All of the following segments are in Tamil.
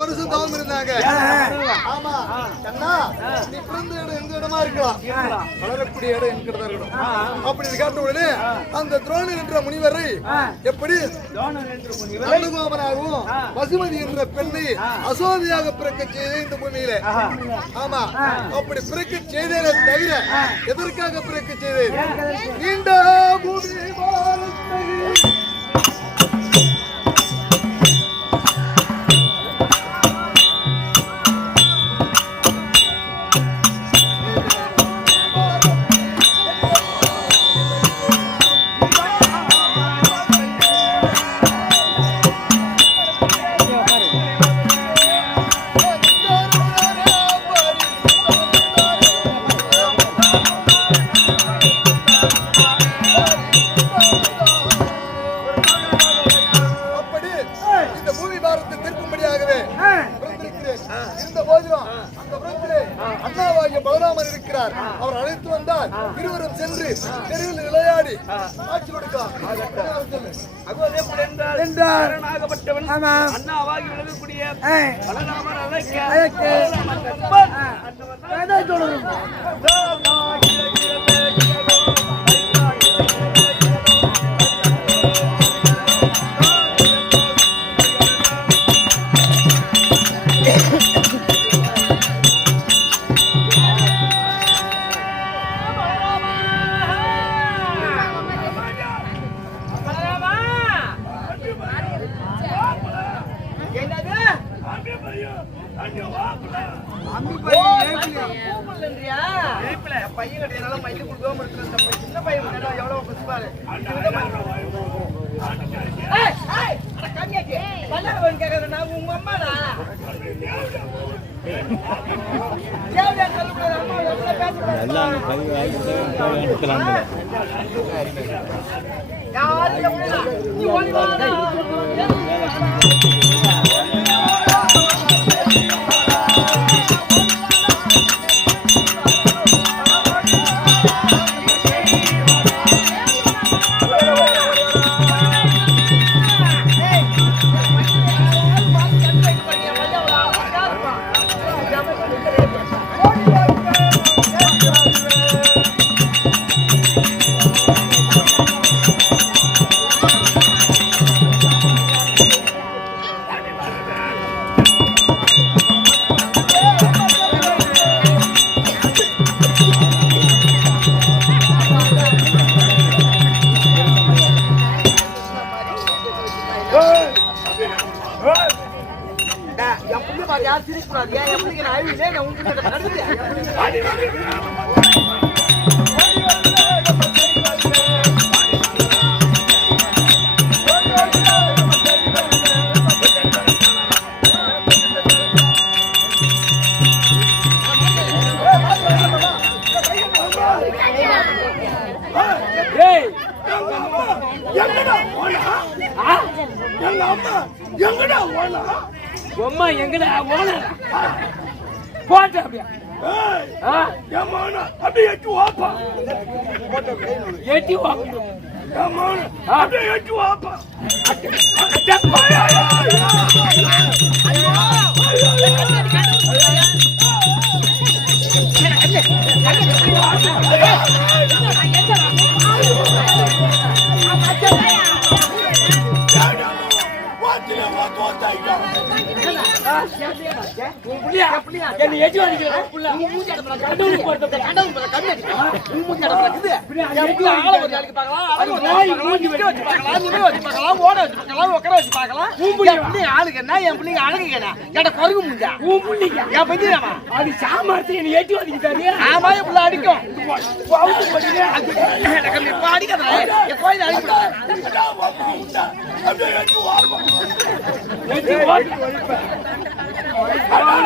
வருஷம் தவம் இருந்தாங்க. ஆமா கண்ணா, நீ பிறந்த இடம் எந்த இடமா இருக்கலாம், வளரக்கூடிய இடம் என்கிறதா இருக்கணும். அப்படி கேட்ட உடனே அந்த துரோணர் என்ற முனிவரை எப்படி அனுகோபனாகவும் பசுமதி என்ற பெண்ணை அசோதியாக பிறக்க செய்த இந்த பூமியில. ஆமா, அப்படி பிறக்க செய்ததை தவிர எதற்காக பிறக்க செய்தேன்? நீண்ட பூமி அவர் அழைத்து வந்தால் இருவரும் சென்று தெருவில் விளையாடி ஆட்சி கொடுக்கலாம். அண்ணாவாகி விலகக்கூடிய பலராமர் அழைக்க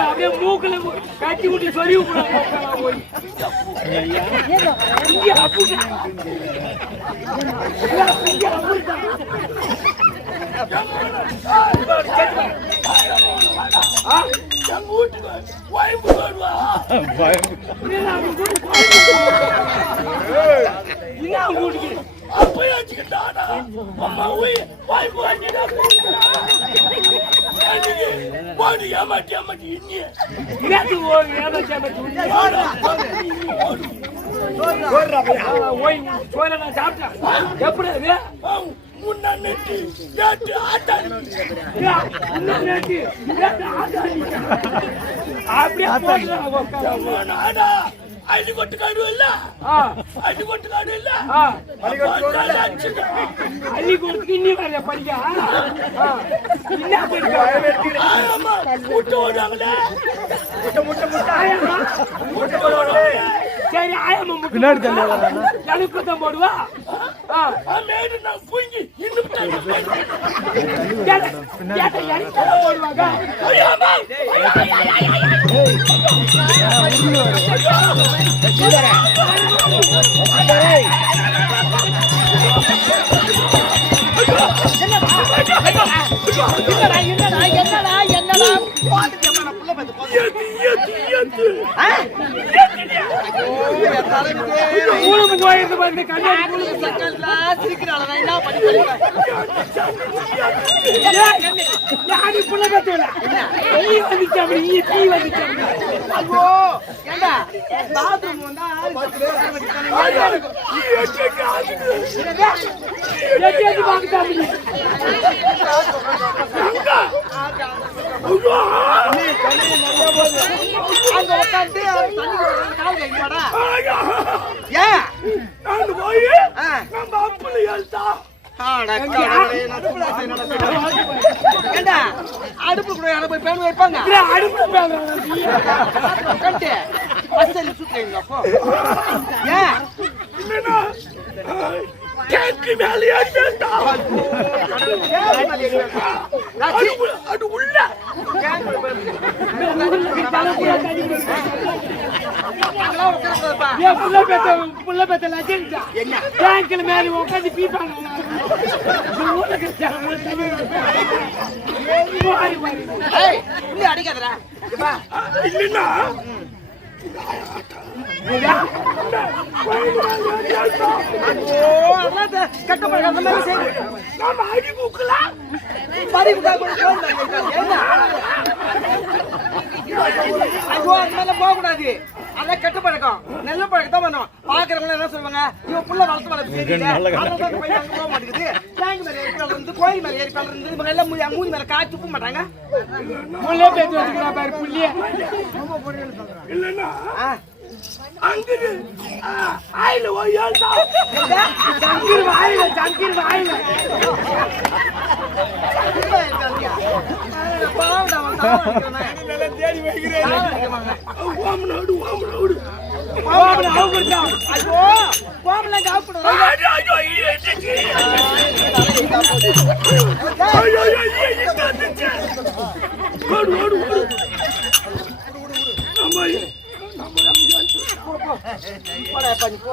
அப்படியே மூக்குல கட்டி விட்டு சொல்லி போடு ஏமாட்டி ஏமாட்டி இன்னியே நேத்து ஏமாட்டி ஓய் சோலை நான் சாப்பிட்டேன் எப்படி அது முன்னா நெட்டி கேட்டு ஆட்டாடி முன்னா நெட்டி கேட்டு ஆட்டாடி அப்படியே போடுறாங்க அள்ளி கொட்டு காடு இல்ல அள்ளி கொட்டு காடு இல்ல அள்ளி கொட்டுக்கு இன்னி வரல படிக்க என்ன படிக்க முட்டை ஓடுவாங்களே முட்டை போடுவாங்களே சரி ஆயம்மா முட்டை எனக்கு தான் போடுவா மேடு நான் புங்கி இன்னும் போடுவாங்க அடுப்பு கூட யாரும் போய் பேன் வைப்பாங்க அது உள்ள புள்ள பெத்த லட்சம் பேங்க்ல மேல உட்காந்து பீப்பாங்க அடிக்காதரா இல்லைன்னா போகக்கூடாது அதான் கெட்ட பழக்கம் நல்ல பழக்கம் தான் பண்ணும் பாக்குறவங்க என்ன சொல்லுவாங்க இவன் புள்ள வளர்த்து வளர்த்து போக மாட்டேங்குது டேங்க் மேல ஏறி வந்து கோயில் மேல ஏறி இருந்து இவங்க எல்லாம் மூஞ்சி மேல காய்ச்சி துப்ப மாட்டாங்க புள்ளைய பேச்சு வச்சுக்கிறா பாரு புள்ளிய இல்லன்னா அங்கிரு ஆயில ஓயால்டா ஜங்கிர் வாயில பாவடா வந்தா தேடி வைக்கிறேன் ஓமனோடு ஆவுடா ஐயோ ஓமல காப்புடு ஐயோ ஓடு அம்மாய் போடா பண்ணி போ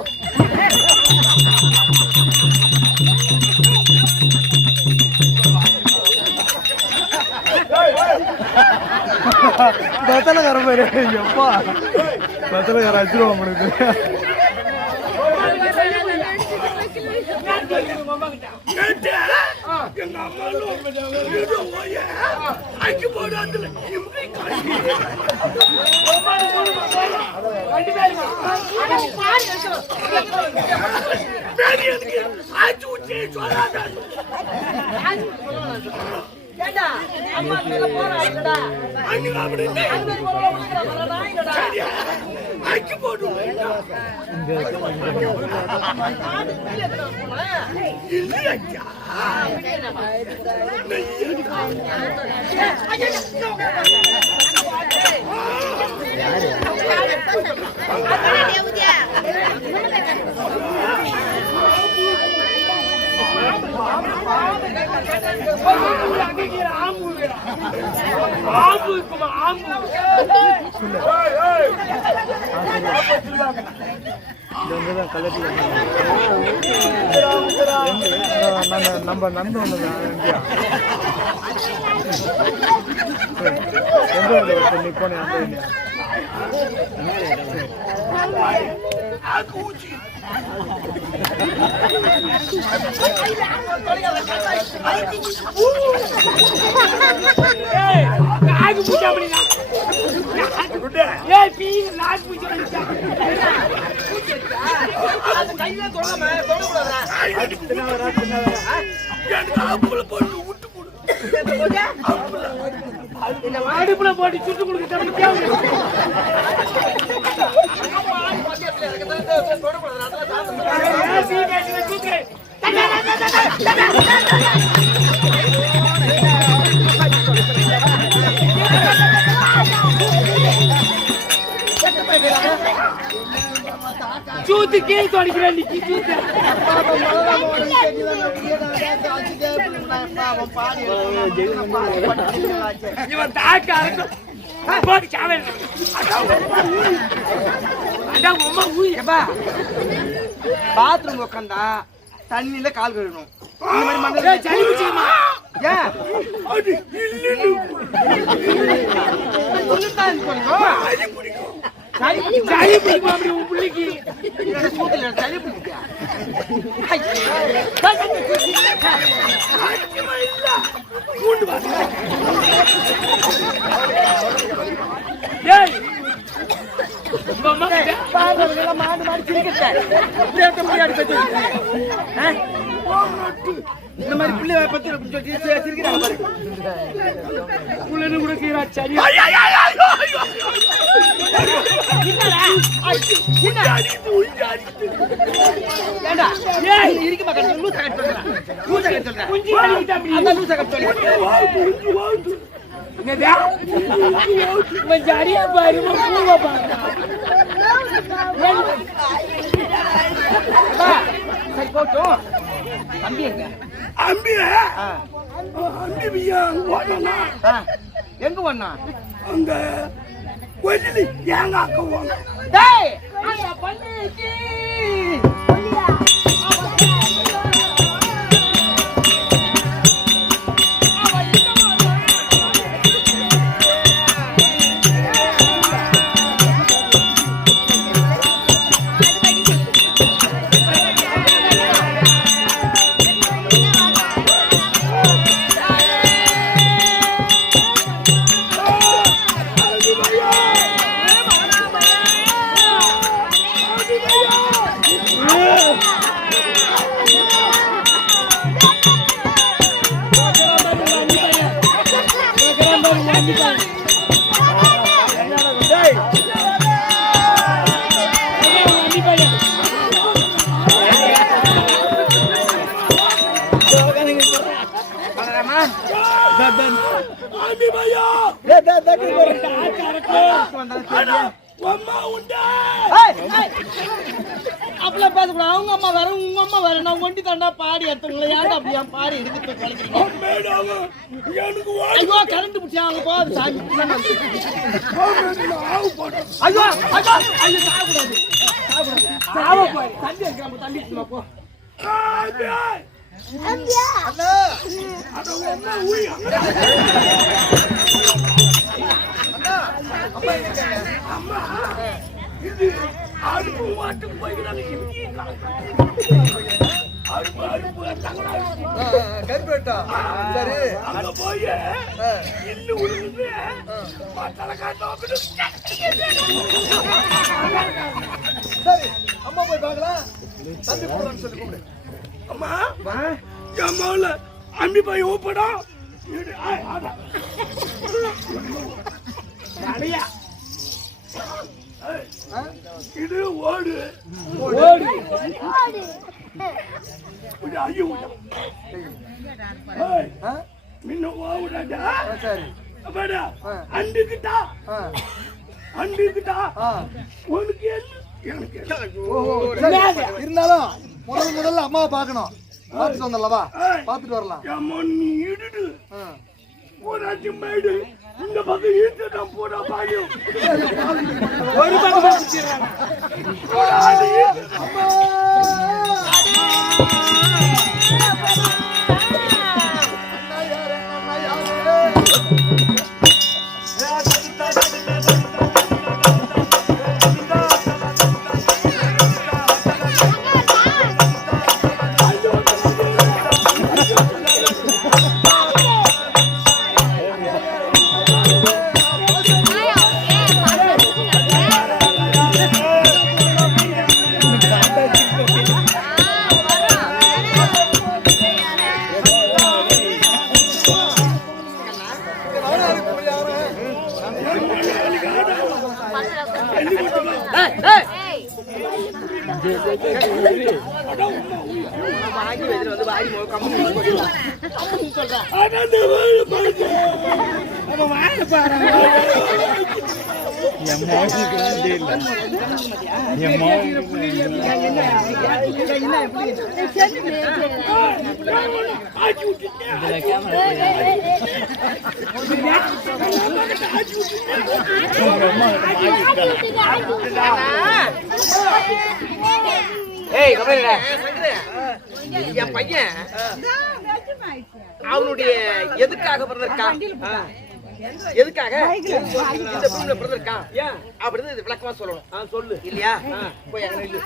பத்தலக்கார பேரு எப்பா பத்தலக்கார அச்சுருவோம் உனக்கு நம்ம நந்து நீ போன நாக்கு பூச்சி அப்படின்னா ஏய் பீ நாக்கு பூச்சி அது கையில தொடக்கூடாதா இந்த அடுப்புல போட்டு சுட்டு கொடுக்க சூத்து கீழே தொடக்கிறேன் சூத்து இவன் தாக்க போட்டு சாவல் அதான் உமா ஊயப்பா பாத்ரூம் உட்காந்தா தண்ணியில கால் கழுவணும் இந்த மாதிரி மண்ணு சளி பிடிச்சிருமா ஏன் சளி பிடிக்கும் அப்படி உன் பிள்ளைக்கு சூத்துல சளி பிடிக்கியா ஏய் உங்க அம்மா பாருங்க மாடு மாடு சிரிக்கிட்டேன் இந்த மாதிரி பிள்ளைய பத்தி சிரிக்கிறாங்க பாருங்க புள்ளனு கூட கீரா சரி ஏண்டா ஏய் இருக்கு மக்கள் லூசா கட் சொல்றேன் லூசா கட் சொல்றேன் குஞ்சி அடிக்கிட்டா அந்த லூசா கட் சொல்றேன் என்னடா இவன் ஜாரியா பாரு பூவா பாரு சரி போட்டும் தம்பி எங்க அம்பியா அம்பியா ஓடனா எங்க வண்ணா அங்க கோயிலி ஏங்க அக்கவாங்க டேய் அந்த பள்ளிக்கு அப்பெல்லாம் பேசக்கூடாது. அவங்க அம்மா வேற உங்க அம்மா வேற. நான் ஒண்டி தாண்டா பாடி எடுத்துங்களா ஏன்டா அப்படியா பாடி எடுத்து ஐயோ கரண்ட் பிடிச்சா அவங்க போகுது சாமி. ஐயோ ஐயோ ஐயோ சாப்பிடாது சாவ போய் தண்ணி இருக்கிற தண்ணி போ கருப்பேட்டா சரி சரி அம்மா போய் பார்க்கலாம் தம்பி போடுறான்னு சொல்லி கூப்பிடு. அம்மா என் மவுல அம்பி போய் ஊப்படா இது ஓடு ஓடு ஐயோ முன்ன ஓடுடா சரி அப்படா அண்டுக்கிட்டா அண்டுக்கிட்டா உனக்கு எனக்கு இருந்தாலும் முதல்ல அம்மாவை பார்க்கணும். பார்த்துட்டு வந்துடலவா பார்த்துட்டு வரலாம். நீ இடுடு போராட்சி மேடு இந்த பக்கம் இட்டு போடா பாயும் ஒரு பக்கம் வாங்கி வச்சுட்டு வந்து வாரி கம்மி சொல்றேன். ஏய் என் பையன் அவனுடைய எதுக்காக பிறந்திருக்கான், எதுக்காக இந்த பூமியில பிறந்திருக்கான் அப்படின்னு விளக்கமா சொல்லணும். சொல்லு இல்லையா? போய் அங்க நில்லு.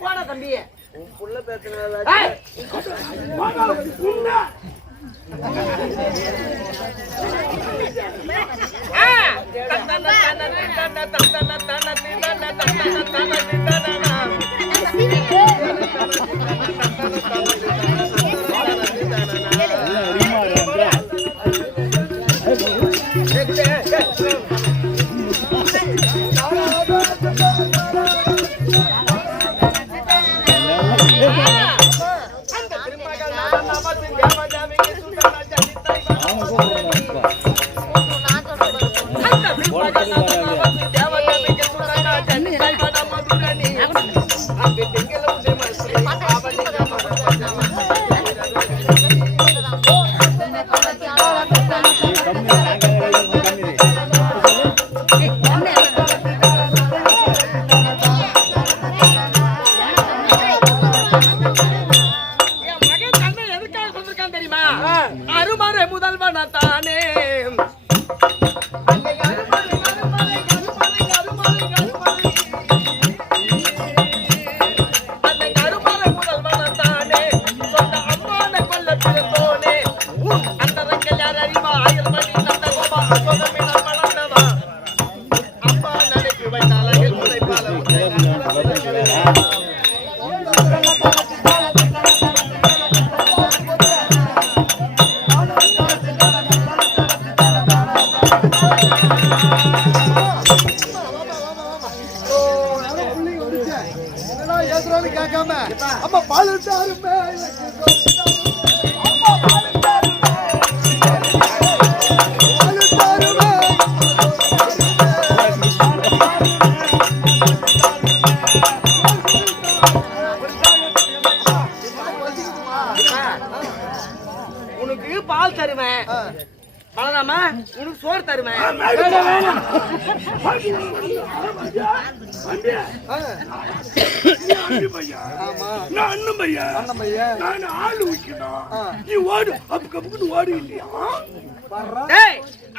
போடா தம்பி, புள்ள பேசுறதா அருமறை முதல்வன தானே கேட்காம அம்மா பால் விட்டாருமே உனக்கு பால் தருவேன் பலராமா, உனக்கு சோறு தருவேன்.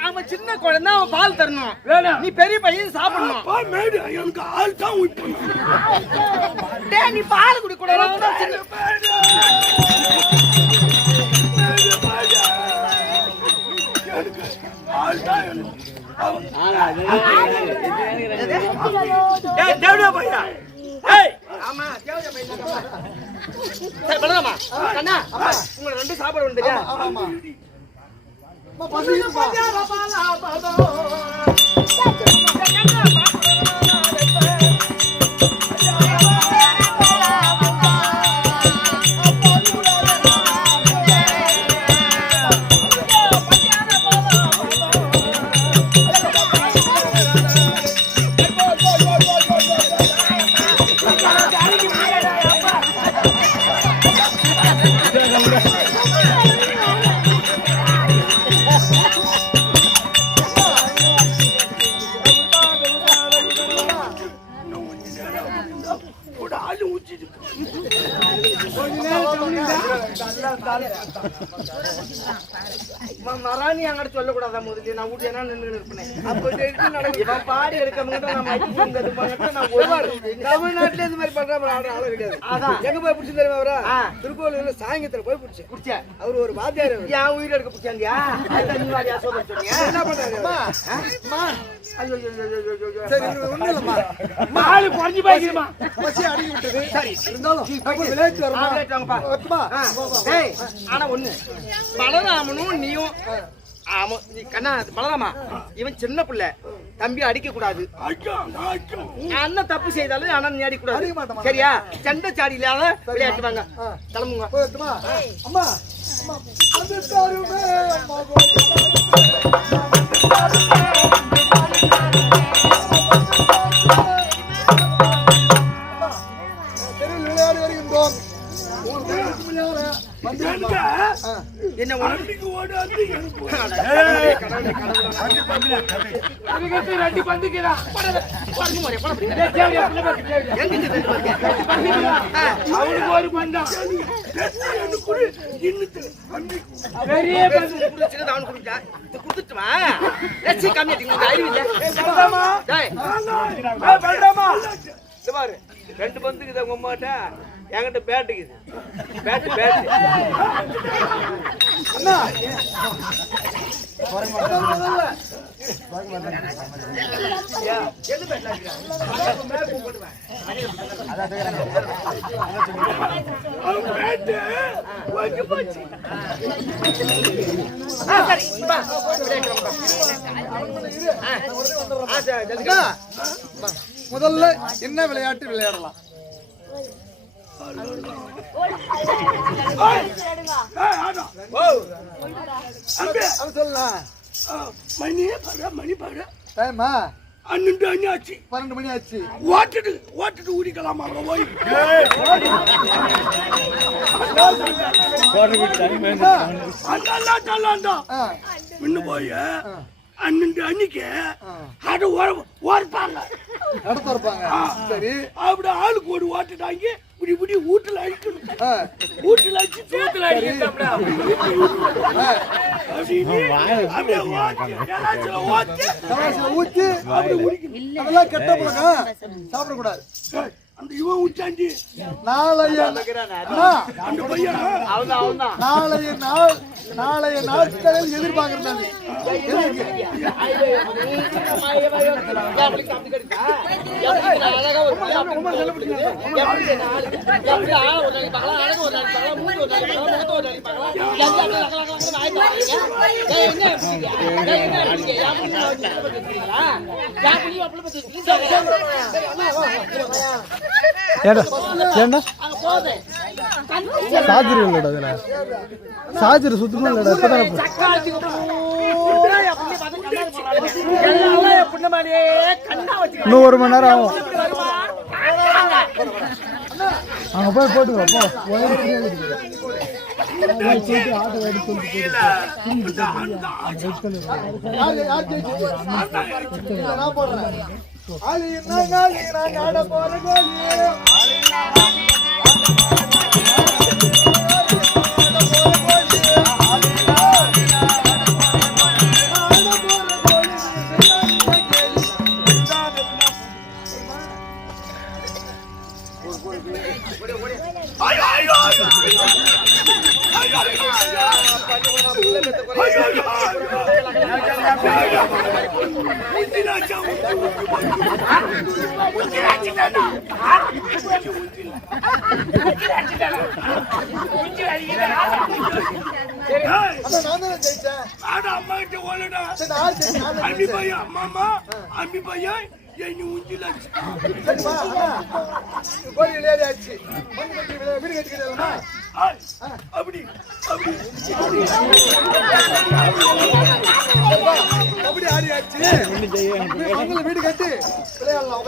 அவன் சின்ன குழந்தை, அவன் பால் தரணும். நீ பெரிய பையன் சாப்பிடணும். எனக்கு ஆள் தான் நீ பால் குடி கூட உங்களை ரெண்டு சாப்பாடு தெரியா? மராணி அங்கிட்ட சொல்லக்கூடாதா முதல்ல? நான் ஊட்டி என்ன நின்று இருப்பேன். இவன் பாடி எடுக்க தமிழ்நாட்டுல இந்த மாதிரி பண்ற ஆளு கிடையாது. அதான் எங்க போய் பிடிச்சி தெரியுமா? அவரா திருக்கோவிலூர்ல சாயங்கத்துல போய் பிடிச்சேன். பிடிச்ச அவரு ஒரு வாத்தியார். என் உயிர் எடுக்க பிடிச்சாங்க. என்ன பண்றாரு? ஆளு குறைஞ்சு போயிருமா? அடிக்க விட்டது. சரி இருந்தாலும் விளையாட்டு வரும். ஆனா ஒண்ணு, பலராமனும் நீயும் ஆமா நீ கண்ணா பலராமா இவன் சின்ன பிள்ளை தம்பி அடிக்க கூடாது அண்ணன் தப்பு செய்தாலும் அண்ணன் நீ அடிக்க கூடாது சரியா சண்டை சாடி இல்லாத விளையாட்டுவாங்க கிளம்புங்க அம்மா அது தருமே அம்மா தெருவில் விளையாடி வருகின்றோம் என்ன ரெண்டு பந்துக்குது உங்க அம்மாட்ட என்கிட்ட பேட்டுக்குது பேட்டு அண்ணா முதல்ல என்ன விளையாட்டு விளையாடலாம் சொல்லலாம் மணி பாரு டைமா 12 ஆச்சு 12 மணி ஆச்சு ஓட்டுட்டு ஊடிக்கலாமா போய் முன்ன போய் 12 அன்னைக்கு அது ஓர்ப்பாங்க நடத்த இருப்பாங்க சரி அப்படி ஆளுக்கு ஒரு ஓட்டுட்டாங்க இப்படி வீட்டுல அடிக்கணும் வீட்டுல அடிச்சு சோத்துல அடிக்கணும் ஊத்தி அதெல்லாம் கெட்ட பழக்கம் சாப்பிடக்கூடாது அந்த இவன் உச்சாண்டி நாளைய நாட்களில் எதிர்பார்க்கிறாங்க சார்ஜர் இல்லடா சார்ஜர் சுத்தமா இல்லடா இன்னும் 1 மணி நேரம் ஆகும் அங்க போய் போட்டுக்கோ வீடு கட்டி விளையாடலாம்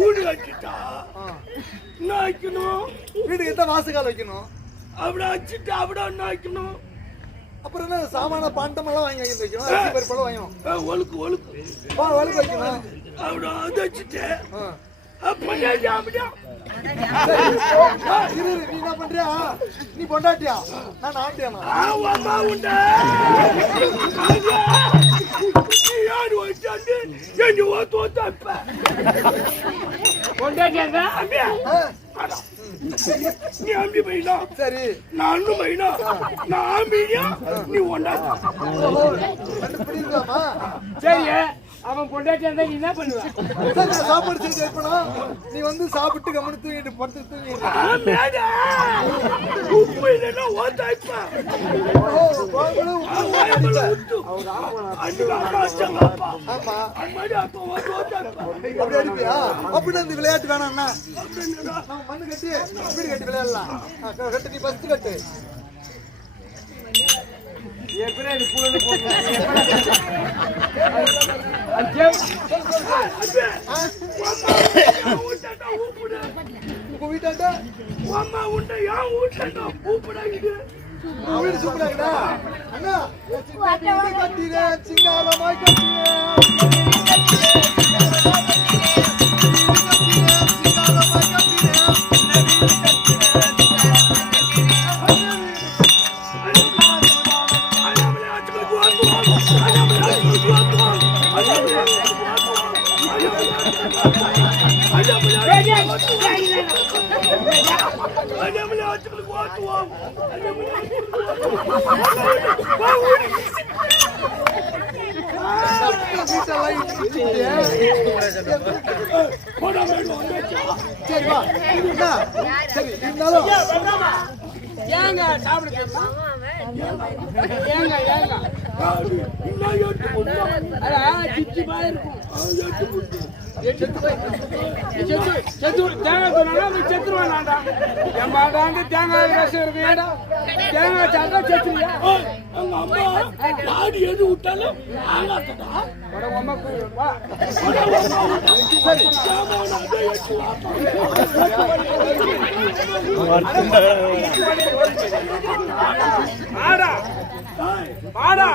வீடு கட்டிட்டா என்ன வைக்கணும் வீடு கட்ட வாசகால் வைக்கணும் அப்படி வச்சுட்டு அப்படி என்ன வைக்கணும் அப்புறம் என்ன சாமான பாண்டமெல்லாம் வாங்கி வைக்கணும் அரிசி பருப்பெல்லாம் வாங்கணும் ஒழுக்கு வைக்கணும் அப்படி அதை வச்சுட்டு நீ என்ன பண்றியா நீ பொண்டாட்டியா நான் ஆண்டியானா நீ அம்பி பையனா சரி நானும் பையனா நான் அம்பியா நீ ஒண்டா பிடிக்கலாமா சரி அவன் பொண்டாட்டி இருந்தா நீ என்ன பண்ணுவ? சரி, நான் சாப்பாடு செஞ்சு வைப்பேனா? நீ வந்து சாப்பிட்டு கம்முனு தூங்கிட்டு படுத்து தூங்கிட்டு உப்பு இல்லைன்னா ஓட்டாய்ப்பா. ஆமா அப்படி அடிப்பியா? அப்படின்னா இந்த விளையாட்டு வேணாம்னா நம்ம மண்ணு கட்டி வீடு கட்டி விளையாடலாம். கட்டு, நீ ஃபர்ஸ்ட் கட்டு. உங்க வீட்டாண்டா அம்மா உண்டை ஏன் ஊட்டாண்டா கூப்பிடாங்க வீடு சூப்பராங்கடா அண்ணா. கட்டிட சிங்காரமாய் சரி இருந்தாலும் ஏங்க சாப்பிட ஏங்க ஏங்க சிச்சி பாய் இருக்கும் செத்துருவான்டா. என் பாடாங்க தேங்காய் ரசம் இருக்கு. ஏடா தேங்காய் சாப்பிட்டா செத்துருவியா? எங்க அம்மா ஆடி எது விட்டாலும் அம்மா ஆடா ஆடா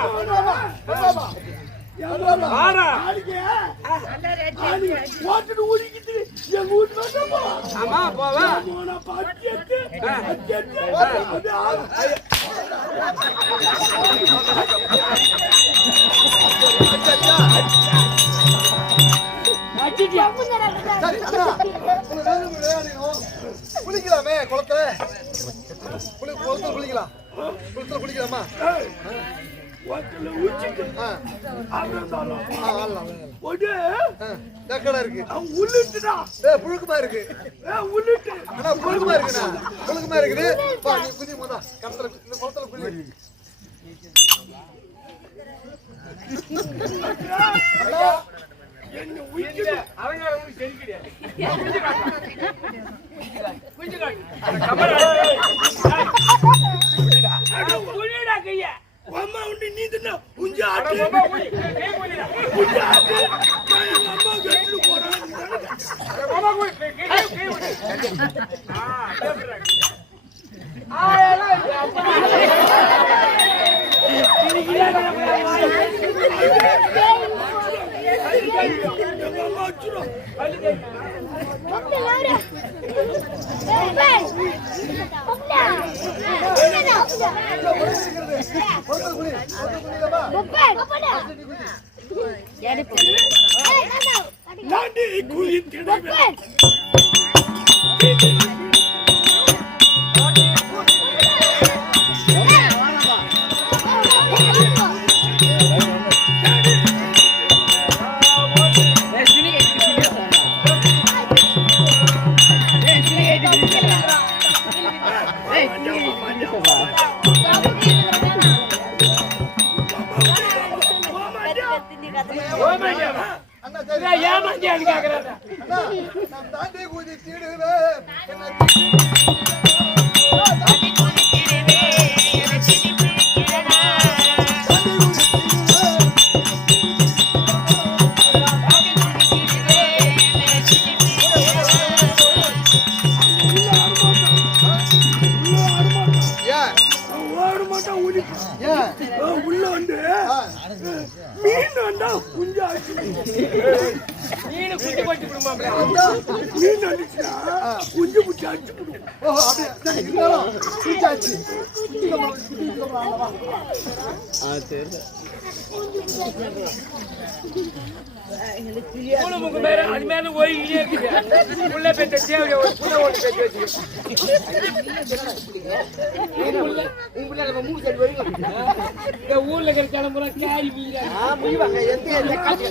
ஆமா போவா குளிக்கலாமே குளத்துல குளிக்கலாம். குளத்துல குளிக்கலாமா? புழுக்கமா இருக்கு. ஆனா புழுக்கமா இருக்குண்ணா, புழுக்கமா இருக்குது. குதி போதா கடத்துல இந்த குளத்துல குளி. அம்மா உண்டு நீ தின்னா உஞ்ச ஆட்டு அம்மா வெட்டு போறான். உள்ள வந்து மீன் வந்தா குஞ்சா மீன் குஞ்சு போட்டு விடுமாப்ல. மீன் வந்துச்சுன்னா குஞ்சு புடிச்சு அடிச்சு விடும். ஓஹோ அப்படியே சரி இருந்தாலும் குஞ்சாச்சு. தெரியல மூணு முக்கு மேல அது மேல ஓடிக்கிட்டே இருக்குது. புள்ள பெற்ற தேவையா ஒரு புள்ள ஓடி பெற்று வச்சு. உங்க பிள்ளை நம்ம மூணு சைடு வரைக்கும் இந்த ஊர்ல இருக்கிற கிளம்புற கேரி வீரா. முடிவாங்க எந்த காட்டு